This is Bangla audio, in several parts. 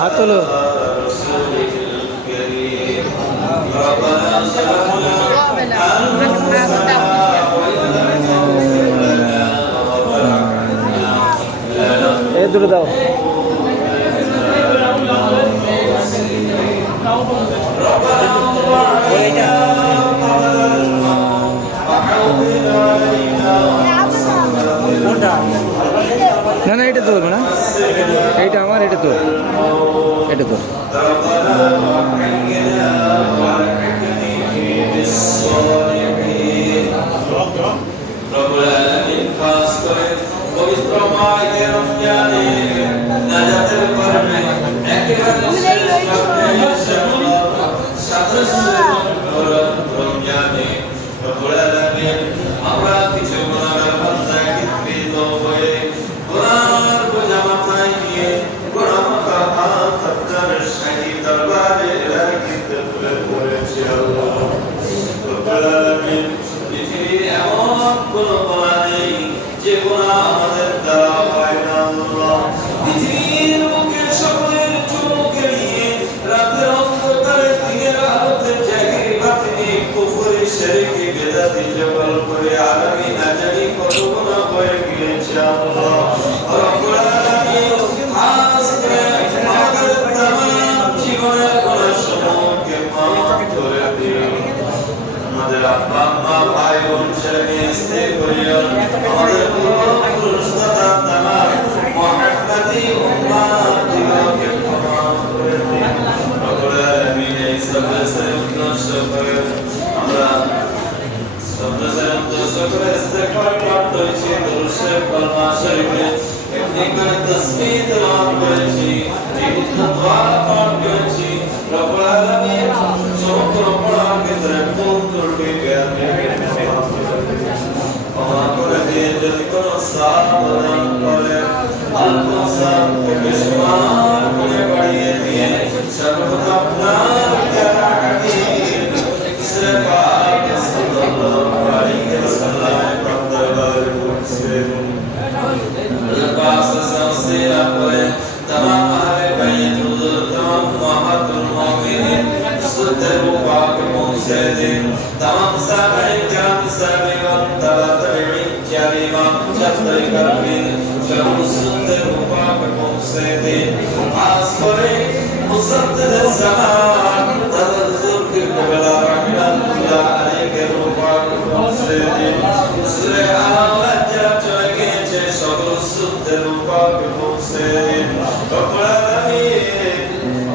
হাত হলো দুটো দাও। না না এটা তোর না, এইটা আমার, এটা তোর, এটা তোর।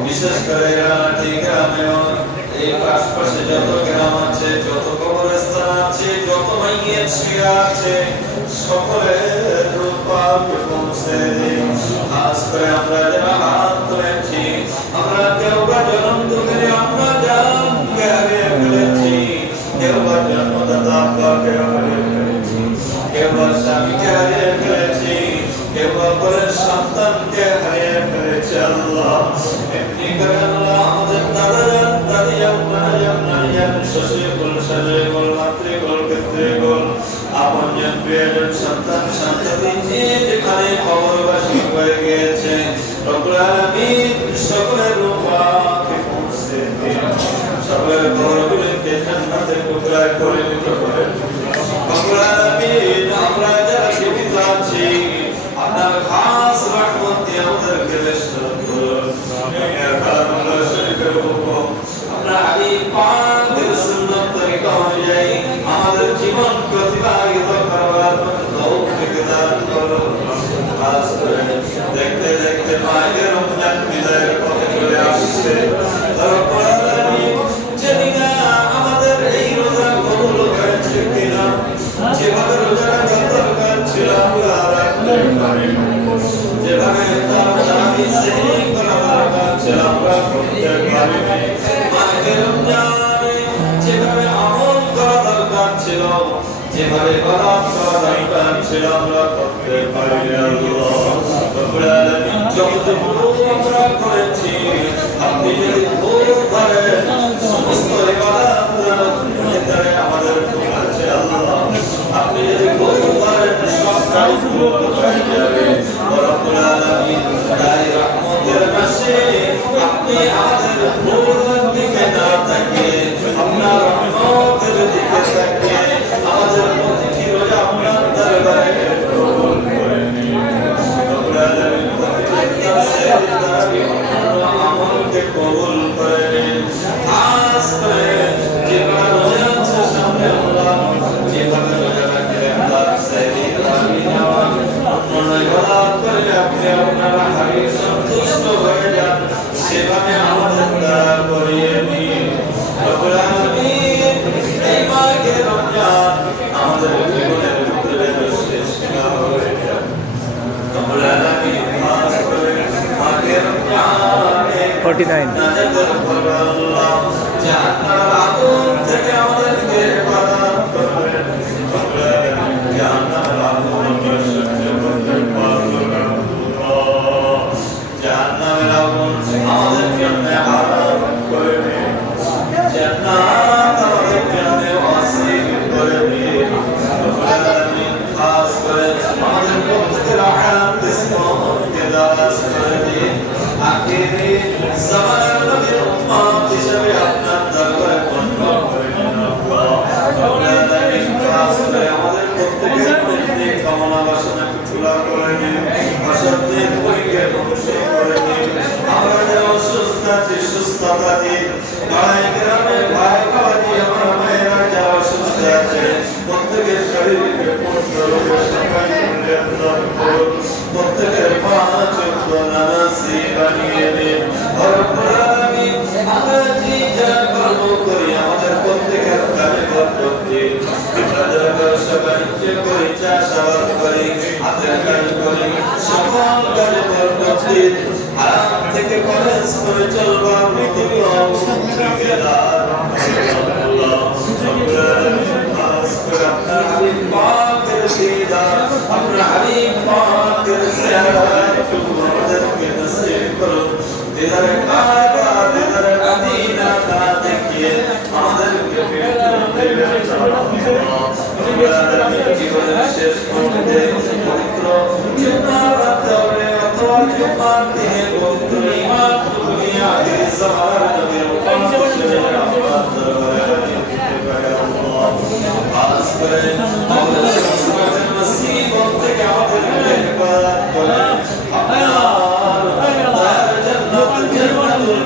বিশেষ করে এই আশপাশে যত গ্রাম আছে, যত কবরস্থান আছে, যত মাইয়ের শুয়ে আছে, সকলের রূপাকে পৌঁছে দিন। খাস করে আমরা যারা হাত ধরেছি, আমরা কেউ বা জনন্ত করে আমরা জানকে হারিয়ে ফেলেছি, কেউ বা জন্মদাতা আব্বাকে হারিয়ে ফেলেছি, কেউ বা স্বামীকে হারিয়ে ফেলেছি, কেউ বা পরের সন্তানকে হারিয়ে ফেলেছি। আল্লাহ এমনি করে আল্লাহ আমাদের দাদাজান, দাদিজান, নানাজান, নানিজান, শশীকুল, শাশুড়িকুল, মাতৃকুল, পিতৃকুল, আপনজন, প্রিয়জন, সন্তান, সন্ততি যে যেখানে কবরবাসী হয়ে গিয়েছে, রব্বুল আলামিন সকলের রূপাকে পৌঁছে দিন। সকলের কবরগুলোকে জান্নাতের টুকরায় পরিণত করে দিন। রব্বুল আলামিন আমরা যারা জীবিত আছি, আপনার খাস রহমত দিয়ে আমাদেরকে বেষ্টন করুন। আমরা হাবিব পাকের সুন্নাত তরিকা অনুযায়ী আমাদের জীবন প্রতিপালিত করবার তৌফিক দান করুন। খাস করে দেখতে দেখতে মায়ের রমজান বিদায়ের পথে চলে আসছে, রব্বুল আলামিন জানিনা আমাদের এই রোজা কবুল হয়েছে কিনা, যেভাবে রোজাটা দরকার ছিল আমরা রাখতে পারিনি, যেভাবে তারাবি সেহরি করা দরকার ছিল আমরা করতে পারিনি, মায়ের রমজানে যেভাবে আমল করা দরকার ছিল, যেভাবে ইবাদত করা দরকার ছিল আমরা করতে পারিনি। আল্লাহ রব্বুল আলামিন যত ভুল আমরা করেছি, আপনি যদি ভুল করেন সমস্ত ইবাদত আমাদের রব্বুল আলামিন তাই রহমতের মাসে আপনি আমাদের ভুলের দিকে না তাকিয়ে আপনার রহমতের দিকে তাকিয়ে আমাদের প্রতিটি রোজা আপনার দরবারে কবুল করে নিন। রব্বুল আলামিন প্রতিটি দাবি আমলকে কবুল করে নিন। খাস করে যেভাবে রোজা আছে সামনে আল্লাহ যেভাবে রোজা রাখলে আল্লাহ সাইদি দাবি নেওয়া মনে গলা করে আপনি আপনার হাবিব সন্তুষ্ট হয়ে যান সেভাবে আমাদের দ্বারা করিয়ে নিন। রব্বুল আলামিন এই মাঘে রমজান আমাদের জীবনের ভিতরে শ্রেষ্ঠ হয়ে যান। রব্বুল আলামিন খাস করে মাঘে রমজানে 49 নাজাতের পরে আল্লাহ জাহান্নামের আগুন থেকে আমাদেরকে হেফাজত করবেন। রব্বুল আলামিন জাহান্নামের আগুন থেকে সহ্য করতে পারবেন না। জাহান্নামের আগুন আমাদের জন্য হারাম করে দিন। জান্নাত আমাদের জন্য ওয়াসিল করে দিন। রব্বুল আলামিন খাস করে আমাদের প্রত্যেকের হায়াত কিসমতকে দারাজ করে দিন। আখিরি জামানার নবীর উম্মত হিসেবে আপনার দরবারে কবুল করে নিন আল্লাহ। রব্বুল আলামিন খাস করে আমাদের প্রত্যেকের প্রত্যেক কামনা বাসনা পুরা করে নিন। অসত্যের পরীক্ষা ধ্বংস করে নিন। আমরা যারা অসুস্থ আছি সুস্থতা দিন। ভাই গ্রামের ভাই বাবাজি আমার ভাইয়েরা যারা অসুস্থ আছে প্রত্যেকের শরীরকে পূর্ণ রূপে সাফাই করে আল্লাহ করুন। প্রত্যেকের পাঁচ ওয়াক্ত নামাজি বানিয়ে দিন। রব্বুল আলামিন আমরা যারা কর্ম করি আমাদের প্রত্যেকের কাজে বরকত দিন। আমরা যারা ব্যবসা বাণিজ্য করি চাষাবাদ করি হাতের কাজ করি সকল কাজে বরকত দিন। হারাম থেকে পরহেজ করে চলবার মতো তৌফিক দান আল্লাহ। রব্বুল আলামিন খাস করে আপনার হাবিব পাকের দিদার আপনার হাবিব পাকের জিয়ারত আমাদেরকে নসিব করুন। দিদারে কাবা দিদারে মদিনা তা দেখিয়ে আমাদেরকে রব্বুল আলামিন জীবনের শেষ মুহূর্তে পবিত্র জুমার রাতে অথবা জুমার দিনে পবিত্র ইমাম দুনিয়া আখির জামানার নবীর উম্মত হিসেবে আপনার দরবারে হাজির হতে পারে আল্লাহ। খাস করে আমাদের মুসলমানদের মুসিবত থেকে আমাদেরকে হেফাজত করেন। আপনার দয়ার জান্নাতুল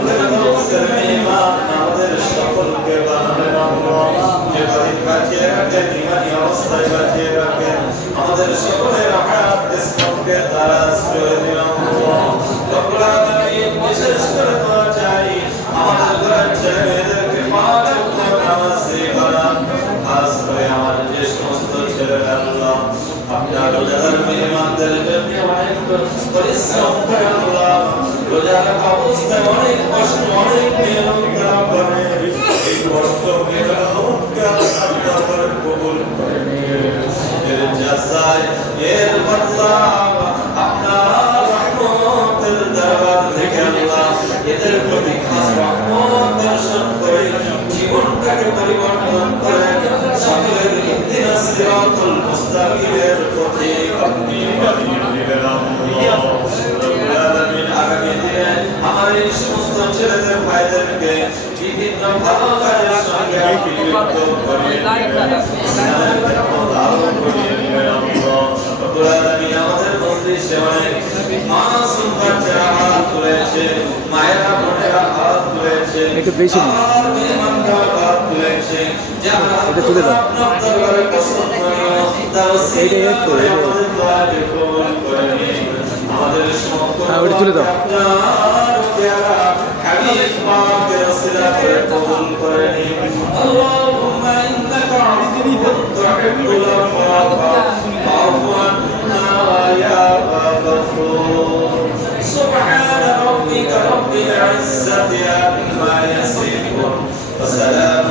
ফেরদাউসের মেহমান আমাদের সকলকে বানাবেন আল্লাহ। যে বাড়ির বাঁচিয়ে রাখেন ইমানি অবস্থায় বাঁচিয়ে রাখেন আমাদের সকলের হায়াত কিসমতকে দারাজ করে দিন আল্লাহ। রব্বুল আলামিন বিশেষ করে দোয়া চাই আমাদের ঘরের ছেলে মেয়েদেরকে পাঁচ ওয়াক্ত নামাজি বানান। খাস করে আমার যে সমস্ত ছেলেরা আল্লাহ আপনার রোজাদার মেহমানদের জন্য অনেক পরিশ্রম করে আল্লাহ রোজার অবস্থায় অনেক কষ্ট অনেক নিয়ম তারা করে এই কষ্টকে আল্লাহ কবুল করে নিন। এর জাযায় এর বদলা আপনার রহমতের দরবার থেকে আল্লাহ এদের প্রতি খাস রহমত দর্শন করে জীবনটাকে পরিবর্তন করে সকলের ইহদিনাস সিরাতুল মুস্তাকিমের প্রতি আপনি বানিয়ে দিবেন আল্লাহ। রব্বুল আলামিন আগামী দিনে আমার এই সমস্ত ছেলেদের ভাইদেরকে বিভিন্ন ভালো কাজের সঙ্গে আপনি যুক্ত করিয়ে দিবেন। ইসলামের খেদমত আরো করিয়ে দিবেন আল্লাহ। রব্বুল আলামিন আমাদের মজলিসে অনেক মাসুম বাচ্চারা হাত তুলেছে, মায়েরা বোনেরা হাত তুলেছে, একটু বেশি না। আর মেহমানরা হাত তুলেছে। যারা এটা তুলে দাও। আপনার দরবারে পছন্দনীয় তার এইটা এক তো, করে এইটা। আমাদের দোয়াকে কবুল করে নিন। আমাদের সমস্ত হ্যাঁ, ওটা তুলে দাও। আপনার প্যারা হাবিব পাকের ওসিলাতে কবুল করে নিন। আল্লাহুম্মা ইন্নাকা আফুউন তুহিব্বুল আফওয়া ফা'ফু আন্না ইয়া গফুর। সুবহান রাব্বিকা রাব্বিল ইজ্জাতি আম্মা ইয়াসিফুন ওয়া সালাmun